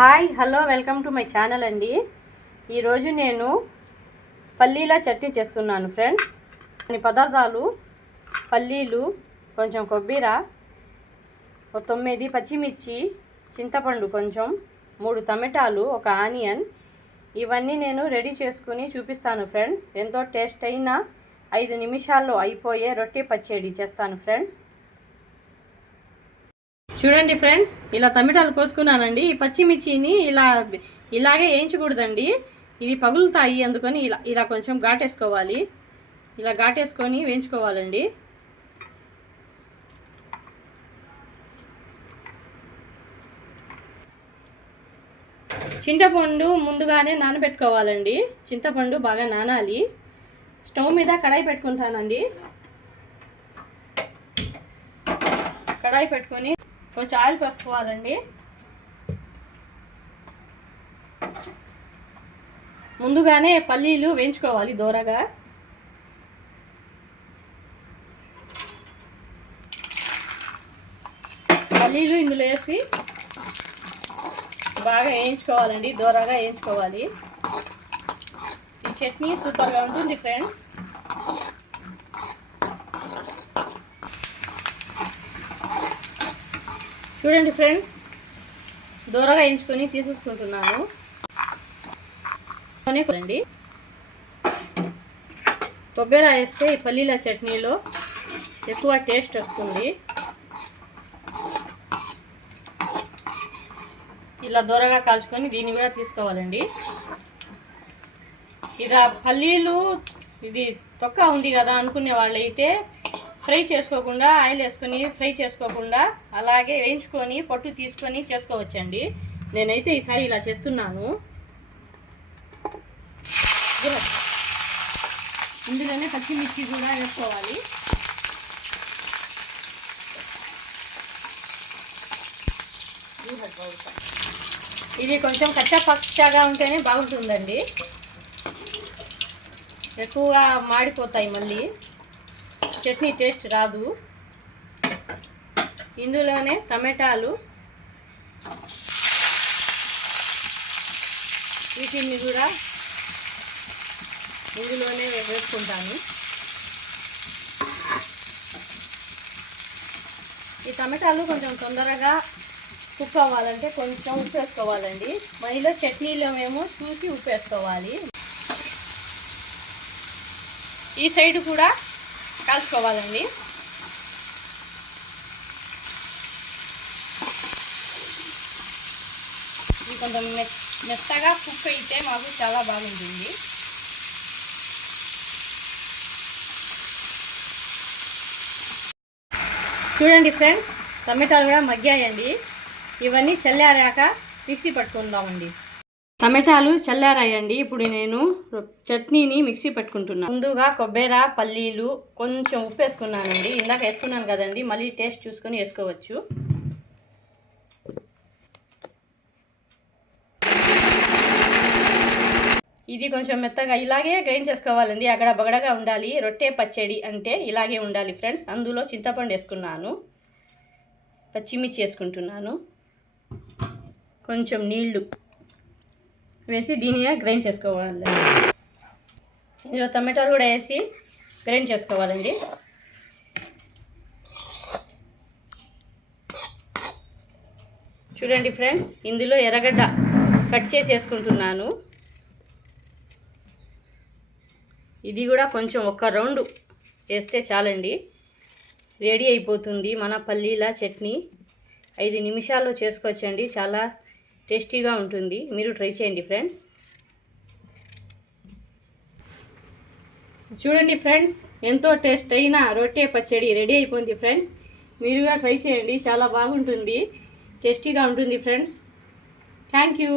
Hi hello welcome to my channel అండి. ఈరోజు నేను పల్లీల చట్నీ చేస్తున్నాను ఫ్రెండ్స్. కొన్ని పదార్థాలు పల్లీలు, కొంచెం కొబ్బరి, 9 పచ్చిమిర్చి, చింతపండు కొంచెం, 3 టమాటాలు, 1 ఆనియన్, ఇవన్నీ నేను రెడీ చేసుకుని చూపిస్తాను ఫ్రెండ్స్. ఎంతో టేస్ట్ అయిన 5 నిమిషాల్లో అయిపోయే రొట్టె పచ్చడి చేస్తాను ఫ్రెండ్స్. చూడండి ఫ్రెండ్స్, ఇలా టమాటాలు కోసుకున్నానండి. ఈ పచ్చిమిర్చిని ఇలాగే వేయించకూడదండి, ఇవి పగులుతాయి. అందుకని ఇలా కొంచెం ఘాటేసుకోవాలి. ఇలా ఘాటేసుకొని వేయించుకోవాలండి. చింతపండు ముందుగానే నానబెట్టుకోవాలండి. చింతపండు బాగా నానాలి. స్టవ్ మీద కడాయి పెట్టుకుంటానండి. కడాయి పెట్టుకొని కొంచెం ఆయిల్ పోసుకోవాలండి. ముందుగానే పల్లీలు వేయించుకోవాలి దోరగా. పల్లీలు ఇందులో వేసి బాగా వేయించుకోవాలండి, దోరగా వేయించుకోవాలి. ఈ చట్నీ సూపర్గా ఉంటుంది ఫ్రెండ్స్. చూడండి ఫ్రెండ్స్, దూరగా వేయించుకొని తీసేసుకుంటున్నాను. కొబ్బరి వేస్తే ఈ పల్లీల చట్నీలో ఎక్కువ టేస్ట్ వస్తుంది. ఇలా దూరగా కాల్చుకొని దీన్ని కూడా తీసుకోవాలండి. ఇలా పల్లీలు ఇది తొక్క ఉంది కదా అనుకునే వాళ్ళైతే ఫ్రై చేసుకోకుండా, ఆయిల్ వేసుకొని ఫ్రై చేసుకోకుండా అలాగే వేయించుకొని పొట్టు తీసుకొని చేసుకోవచ్చండి. నేనైతే ఈసారి ఇలా చేస్తున్నాను. ఇందులోనే పచ్చిమిర్చి కూడా వేసుకోవాలి. ఇది కొంచెం కచ్చా పచ్చాగా ఉంటేనే బాగుంటుందండి, ఎక్కువగా మాడిపోతాయి, మళ్ళీ చట్నీ టేస్ట్ రాదు. ఇందులోనే టమాటాలు, వీటిని కూడా ఇందులోనే వేసుకుంటాను. ఈ టమాటాలు కొంచెం తొందరగా కుక్ అవ్వాలంటే కొంచెం ఉప్పు వేసుకోవాలండి. మధ్యలో చట్నీలో మేము చూసి ఉప్పు వేసుకోవాలి. ఈ సైడ్ కూడా కాల్చుకోవాలండి. ఇది కొంచెం మెత్తగా కుక్ అయితే మాకు చాలా బాగుంటుంది. చూడండి ఫ్రెండ్స్, టమాటాలు కూడా మగ్గాయండి. ఇవన్నీ చల్లారాక మిక్సీ పట్టుకుందామండి. టమాటాలు చల్లారాయండి. ఇప్పుడు నేను చట్నీని మిక్సీ పట్టుకుంటున్నాను. ముందుగా కొబ్బరి, పల్లీలు, కొంచెం ఉప్పు వేసుకున్నానండి. ఇందాక వేసుకున్నాను కదండి, మళ్ళీ టేస్ట్ చూసుకొని వేసుకోవచ్చు. ఇది కొంచెం మెత్తగా ఇలాగే గ్రైండ్ చేసుకోవాలండి. అక్కడ బగడగా ఉండాలి. రొట్టె పచ్చడి అంటే ఇలాగే ఉండాలి ఫ్రెండ్స్. అందులో చింతపండు వేసుకున్నాను, పచ్చిమిర్చి వేసుకుంటున్నాను, కొంచెం నీళ్లు వేసి దీనిగా గ్రైండ్ చేసుకోవాలి. ఇందులో టమాటాలు కూడా వేసి గ్రైండ్ చేసుకోవాలండి. చూడండి ఫ్రెండ్స్, ఇందులో ఎర్రగడ్డ కట్ చేసి వేసుకుంటున్నాను. ఇది కూడా కొంచెం 1 రౌండ్ వేస్తే చాలండి, రెడీ అయిపోతుంది మన పల్లీల చట్నీ. 5 నిమిషాల్లో చేసుకోవచ్చండి, చాలా టేస్టీగా ఉంటుంది. మీరు ట్రై చేయండి ఫ్రెండ్స్. చూడండి ఫ్రెండ్స్, ఎంతో టేస్ట్ అయిన రొట్టె పచ్చడి రెడీ అయిపోయింది ఫ్రెండ్స్. మీరుగా ట్రై చేయండి, చాలా బాగుంటుంది, టేస్టీగా ఉంటుంది ఫ్రెండ్స్. Thank you.